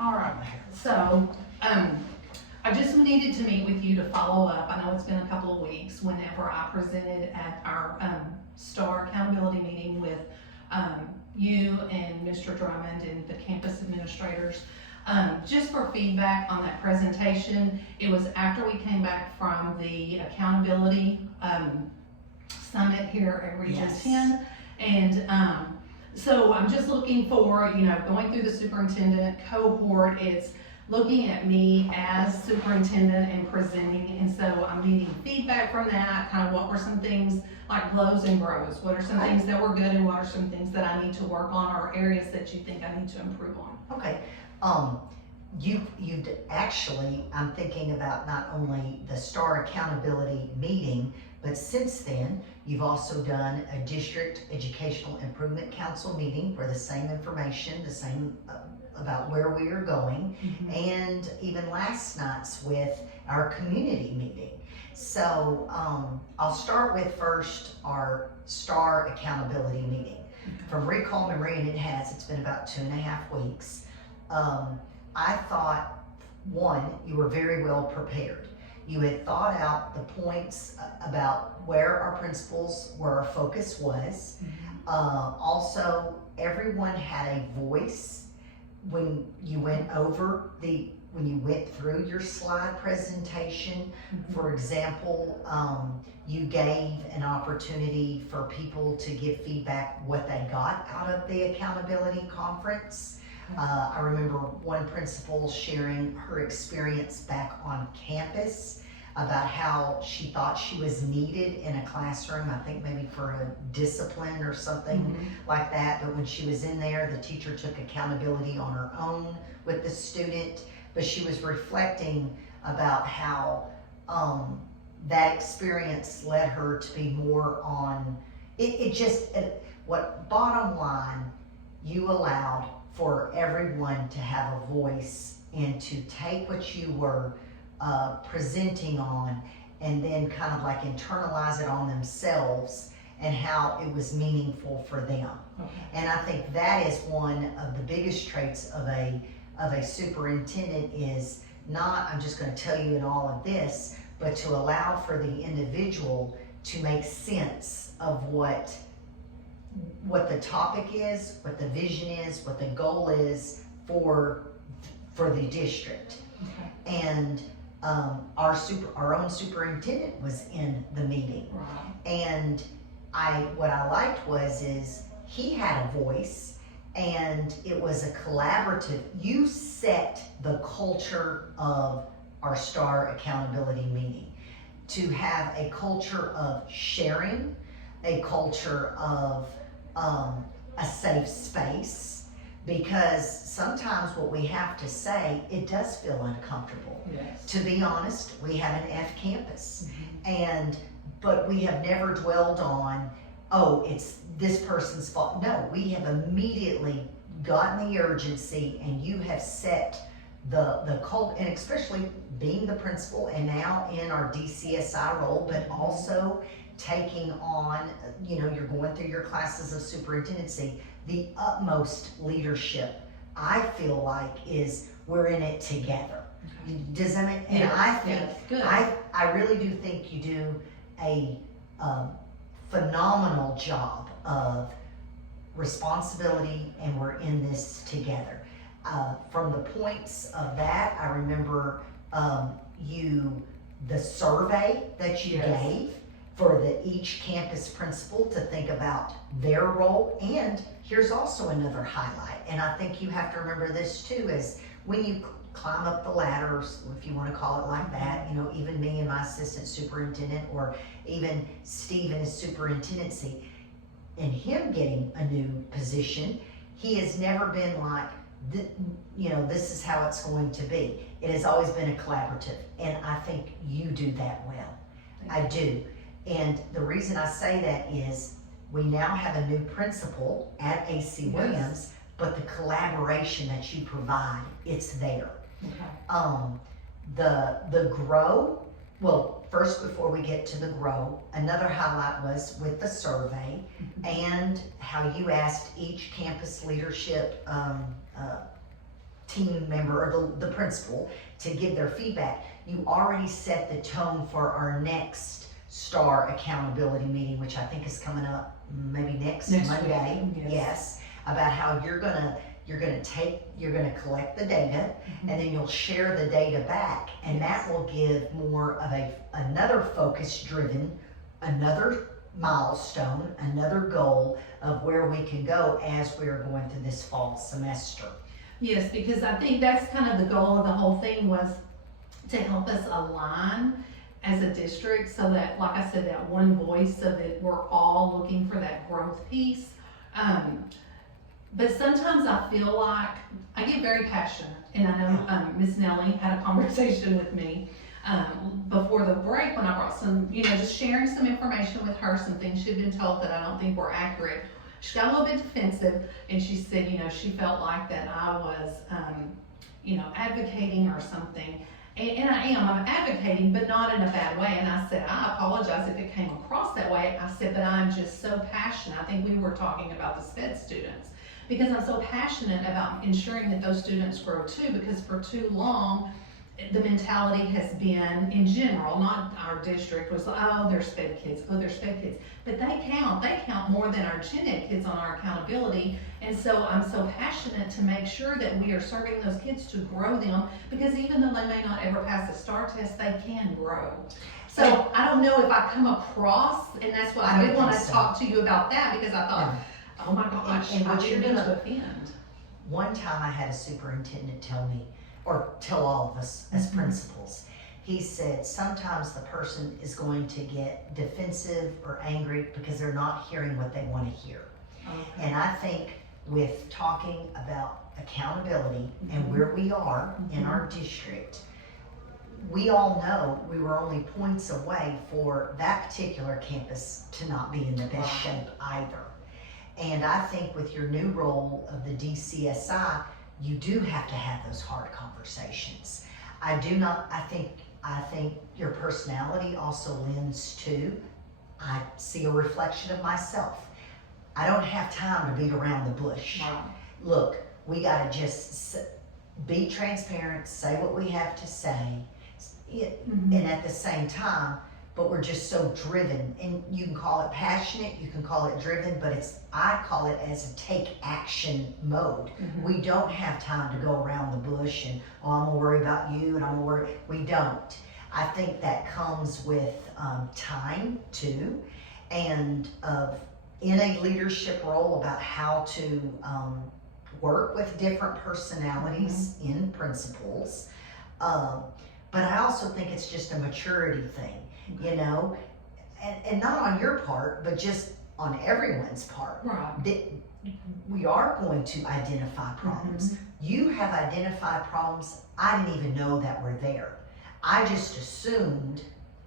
All right, so, I just needed to meet with you to follow up. I know it's been a couple of weeks whenever I presented at our, STAR accountability meeting with, you and Mr. Drummond and the campus administrators. Just for feedback on that presentation, it was after we came back from the accountability, summit here at Region Yes. 10. And, so I'm just looking for, going through the superintendent cohort, it's looking at me as superintendent and presenting, and so I'm needing feedback from that, kind of what were some things like blows and grows, what are some things that were good and what are some things that I need to work on or areas that you think I need to improve on? Okay, you'd actually, I'm thinking about not only the STAR accountability meeting, but since then, you've also done a district educational improvement council meeting for the same information, the same about where we are going, and even last night's with our community meeting. So I'll start with first our STAR accountability meeting. From recall memory, and it's been about 2.5 weeks. I thought, one, you were very well prepared. You had thought out the points about where our principals, where our focus was. Also, everyone had a voice when you went through your slide presentation. For example, you gave an opportunity for people to give feedback what they got out of the accountability conference. I remember one principal sharing her experience back on campus about how she thought she was needed in a classroom, I think maybe for a discipline or something like that, but when she was in there, the teacher took accountability on her own with the student, but she was reflecting about how that experience led her to be more on, what bottom line, you allowed for everyone to have a voice and to take what you were presenting on and then kind of like internalize it on themselves and how it was meaningful for them. And I think that is one of the biggest traits of a superintendent is not, I'm just going to tell you in all of this, but to allow for the individual to make sense of what the topic is, what the vision is, what the goal is for the district. And our own superintendent was in the meeting. And what I liked is he had a voice and it was a collaborative. You set the culture of our STAR accountability meeting to have a culture of sharing, a culture of a safe space, because sometimes what we have to say, it does feel uncomfortable. To be honest, we have an F campus, but we have never dwelled on, oh, it's this person's fault. No, we have immediately gotten the urgency, and you have set the cult, and especially being the principal and now in our DCSI role, but also taking on, you're going through your classes of superintendency, the utmost leadership, I feel like, is we're in it together. Does that make, and I think, I really do think you do a phenomenal job of responsibility, and we're in this together. From the points of that, I remember the survey that you gave for each campus principal to think about their role. And here's also another highlight, and I think you have to remember this too, is when you climb up the ladders, if you want to call it like that, even me and my assistant superintendent, or even Steve and his superintendency, and him getting a new position, he has never been like, this is how it's going to be. It has always been a collaborative, and I think you do that well. I do. And the reason I say that is we now have a new principal at AC Williams, but the collaboration that you provide, it's there. The grow, well, first before we get to the grow, another highlight was with the survey and how you asked each campus leadership team member or the principal to give their feedback, you already set the tone for our next STAR accountability meeting, which I think is coming up maybe next Monday. week, yes. Yes, about how you're gonna collect the data, and then you'll share the data back, and that will give more of another focus driven, another milestone, another goal of where we can go as we're going through this fall semester. Yes, because I think that's kind of the goal of the whole thing, was to help us align as a district so that, like I said, that one voice, so that we're all looking for that growth piece. But sometimes I feel like I get very passionate, and I know Miss Nellie had a conversation with me before the break when I brought some, just sharing some information with her, some things she'd been told that I don't think were accurate. She got a little bit defensive, and she said, she felt like that I was, advocating or something. And I'm advocating, but not in a bad way. And I said, I apologize if it came across that way. I said, but I'm just so passionate. I think we were talking about the SPED students, because I'm so passionate about ensuring that those students grow too, because for too long, the mentality has been, in general, not our district, was, oh, they're SPED kids, but they count more than our gen ed kids on our accountability. And so I'm so passionate to make sure that we are serving those kids to grow them, because even though they may not ever pass a STAR test, they can grow. So I don't know if I come across, and that's what I did want to talk to you about that, because I thought, oh my gosh, and I what you're didn't mean gonna to offend. One time I had a superintendent tell all of us as principals, he said sometimes the person is going to get defensive or angry because they're not hearing what they want to hear. Okay. And I think with talking about accountability and where we are in our district, we all know we were only points away for that particular campus to not be in the best shape either. And I think with your new role of the DCSI, you do have to have those hard conversations. I think your personality also lends to, I see a reflection of myself. I don't have time to beat around the bush. Wow. Look, we gotta just be transparent, say what we have to say, and at the same time, but we're just so driven, and you can call it passionate, you can call it driven, but I call it as a take action mode. We don't have time to go around the bush and, oh, I'm gonna worry about you, and I'm gonna worry. We don't. I think that comes with time too, and in a leadership role about how to work with different personalities in principals. But I also think it's just a maturity thing. And not on your part, but just on everyone's part. Right. That we are going to identify problems. You have identified problems I didn't even know that were there. I just assumed,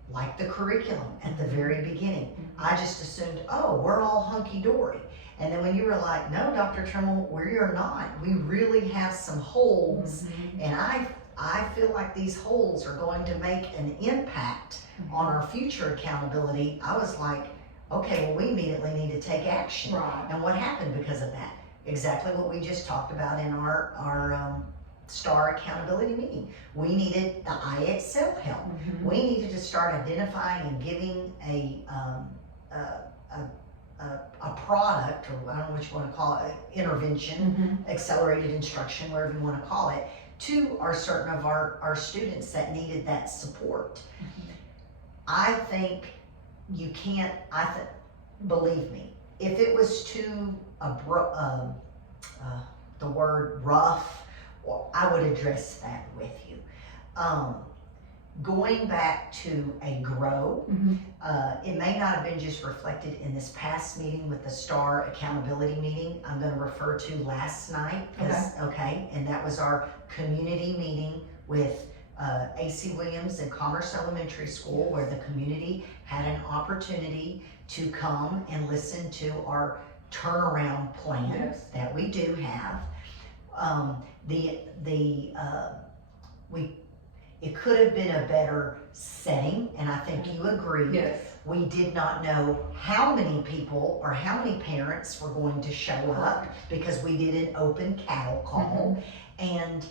like the curriculum at the very beginning, I just assumed, oh, we're all hunky-dory. And then when you were like, no, Dr. Trimble, we are not. We really have some holes, and I feel like these holes are going to make an impact on our future accountability. I was like, okay, well, we immediately need to take action. Right. And what happened because of that? Exactly what we just talked about in our STAR accountability meeting. We needed the IXL help. We needed to start identifying and giving a product, or I don't know what you want to call it, intervention, accelerated instruction, whatever you want to call it, to certain of our students that needed that support. I think you can't, believe me, if it was too the word rough, I would address that with you. Going back to a grow, it may not have been just reflected in this past meeting with the STAR accountability meeting. I'm going to refer to last night, and that was our community meeting with AC Williams and Commerce Elementary School, where the community had an opportunity to come and listen to our turnaround plan that we do have. It could have been a better setting, and I think you agree. Yes. We did not know how many people or how many parents were going to show up, because we did an open cattle call, And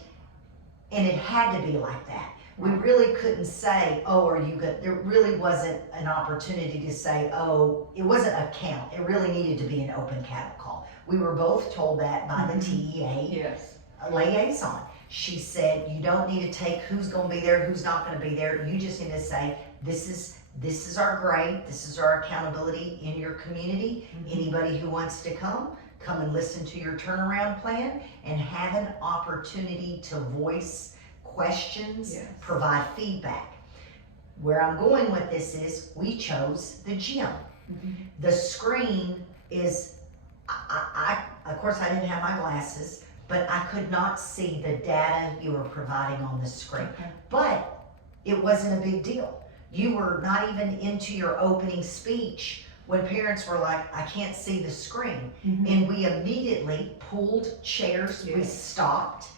it had to be like that. We really couldn't say, oh, are you good? There really wasn't an opportunity to say, oh, it wasn't a count. It really needed to be an open cattle call. We were both told that by the TEA Yes. liaison. She said, you don't need to take who's gonna be there, who's not gonna be there. You just need to say, this is our grade, this is our accountability in your community. Anybody who wants to come and listen to your turnaround plan and have an opportunity to voice questions, Yes. provide feedback. Where I'm going with this is, we chose the gym. The screen is, I of course I didn't have my glasses, but I could not see the data you were providing on the screen. Okay. But it wasn't a big deal. You were not even into your opening speech when parents were like, I can't see the screen. And we immediately pulled chairs, we Yes. stopped.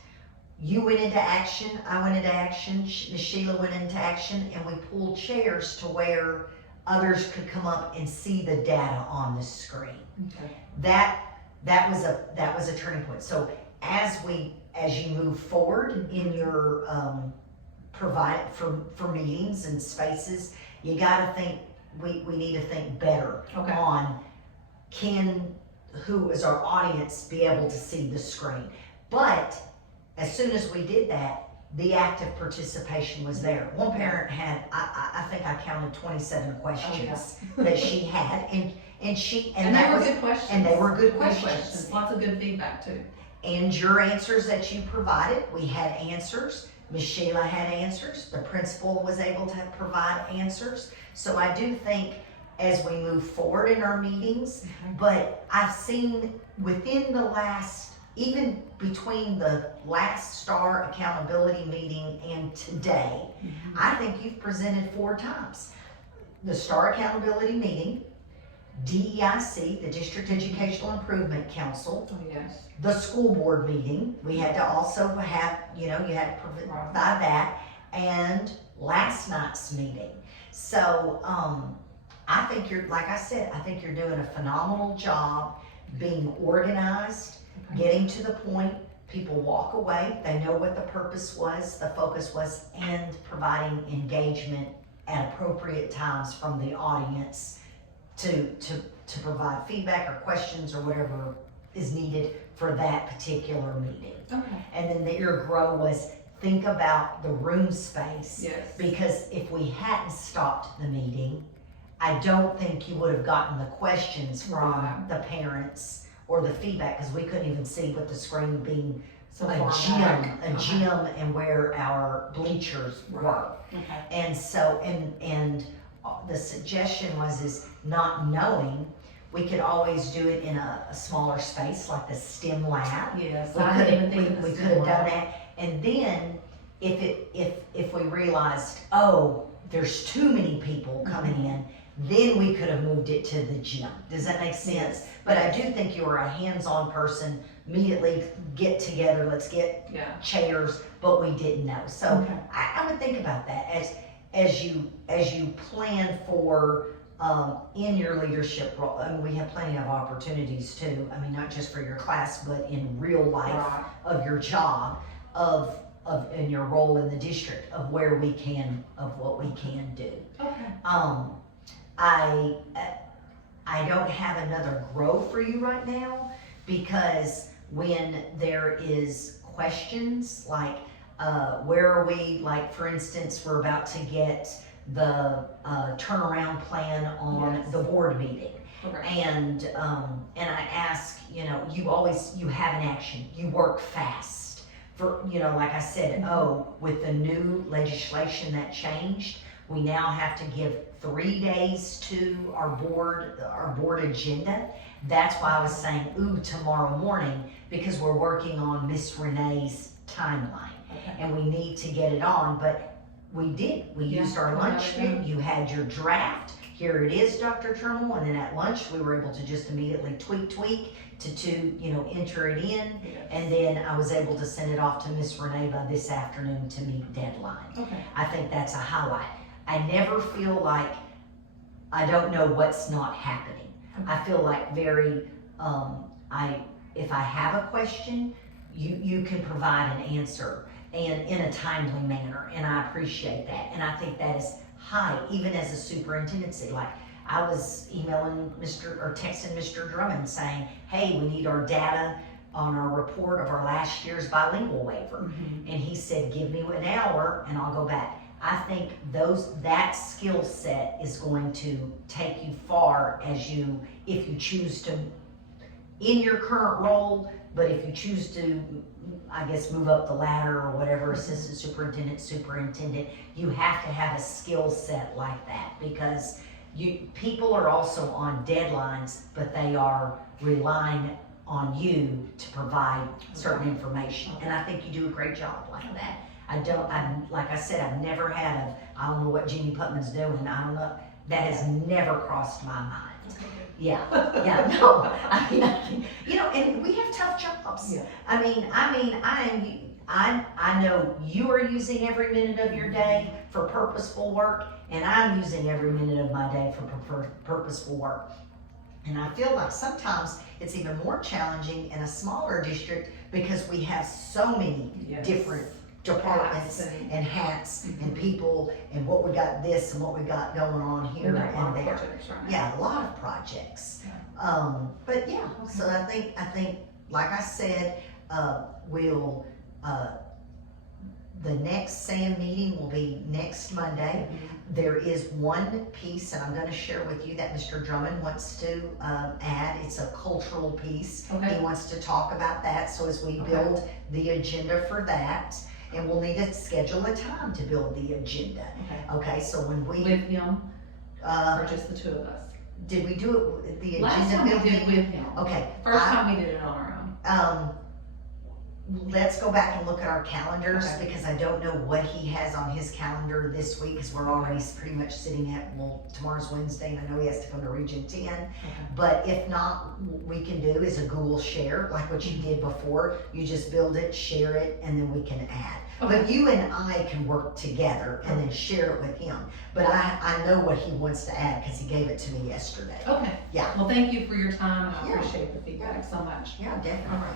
You went into action, I went into action, Ms. Sheila went into action, and we pulled chairs to where others could come up and see the data on the screen. Okay. That was a turning point. So as you move forward in your provide for meetings and spaces, you gotta think, we need to think better Okay. on who is our audience be able to see the screen. But as soon as we did that, the active participation was there. One parent had, I think I counted 27 questions that she had, and And they that were was, good questions. and they were good Good questions. Lots of good feedback too. And your answers that you provided, we had answers. Ms. Sheila had answers. The principal was able to provide answers. So I do think as we move forward in our meetings, but I've seen within the last, even between the last STAR accountability meeting and today, I think you've presented 4 times. The STAR accountability meeting, DEIC, the District Educational Improvement Council, Oh, yes. the school board meeting, we had to also have, you had to provide that, and last night's meeting. So, I think like I said, I think you're doing a phenomenal job being organized, getting to the point, people walk away, they know what the purpose was, the focus was, and providing engagement at appropriate times from the audience to provide feedback or questions or whatever is needed for that particular meeting. Okay. And then your grow was think about the room space. Yes. Because if we hadn't stopped the meeting, I don't think you would have gotten the questions from Right. the parents or the feedback, because we couldn't even see what the screen being So a far gym, back. a gym and where our bleachers were. Okay. And so, and the suggestion is not knowing, we could always do it in a smaller space like the STEM lab. Yes. We I could didn't have, even think of we the could have STEM done lab. that, and then if we realized, oh, there's too many people coming in, then we could have moved it to the gym. Does that make sense? Yes. But I do think you are a hands-on person, immediately get together, let's get Yeah. chairs, but we didn't know. So Okay. I would think about that as you plan for in your leadership role. I mean, we have plenty of opportunities too. I mean, not just for your class, but in real life Right. of your job, of in your role in the district, of what we can do. Okay. I don't have another grow for you right now, because when there is questions like where are we, like for instance, we're about to get the turnaround plan on Yes. the board meeting. Okay. And I ask, you have an action, you work fast. For, like I said, with the new legislation that changed, we now have to give 3 days to our board agenda. That's why I was saying, tomorrow morning, because we're working on Miss Renee's timeline. Okay. And we need to get it on, but we did. We Yeah, used our we lunch got it done. bit. You had your draft. Here it is, Dr. Turnbull. And then at lunch, we were able to just immediately tweak to enter it in. Yes. And then I was able to send it off to Miss Renee by this afternoon to meet deadline. Okay. I think that's a highlight. I never feel like I don't know what's not happening. I feel like if I have a question, you can provide an answer and in a timely manner, and I appreciate that. And I think that is high, even as a superintendency. Like, I was emailing texting Mr. Drummond saying, hey, we need our data on our report of our last year's bilingual waiver. And he said, give me an hour and I'll go back. I think that skill set is going to take you far if you choose to, in your current role, but if you choose to, I guess, move up the ladder or whatever, assistant superintendent, you have to have a skill set like that, because people are also on deadlines, but they are relying on you to provide certain information. And I think you do a great job like that. Like I said, I've never had I don't know what Jeannie Putman's doing, I don't know, that has never crossed my mind. Yeah, no, and we have tough jobs. Yeah. I know you are using every minute of your day for purposeful work, and I'm using every minute of my day for purposeful work. And I feel like sometimes it's even more challenging in a smaller district because we have so many different departments and hats and people, and what we got this and what we got going on here and there. Yeah, a lot of projects. But yeah, so I think, like I said, the next SAM meeting will be next Monday. There is one piece, and I'm going to share with you, that Mr. Drummond wants to add. It's a cultural piece. Okay. He wants to talk about that. So as we build the agenda for that, and we'll need to schedule a time to build the agenda. Okay, so when we With him, or just the two of us? did we do it the agenda Last time we building? did with him. Okay. First time we did it on our own. Let's go back and look at our calendars, Okay. because I don't know what he has on his calendar this week, because we're already pretty much sitting at, tomorrow's Wednesday, and I know he has to come to Region 10. But if not, what we can do is a Google share, like what you did before. You just build it, share it, and then we can add. Okay. But you and I can work together and then share it with him. But I know what he wants to add, because he gave it to me yesterday. Okay. Yeah. Well, thank you for your time, and I Yeah. appreciate the feedback so much. Yeah, definitely. All right.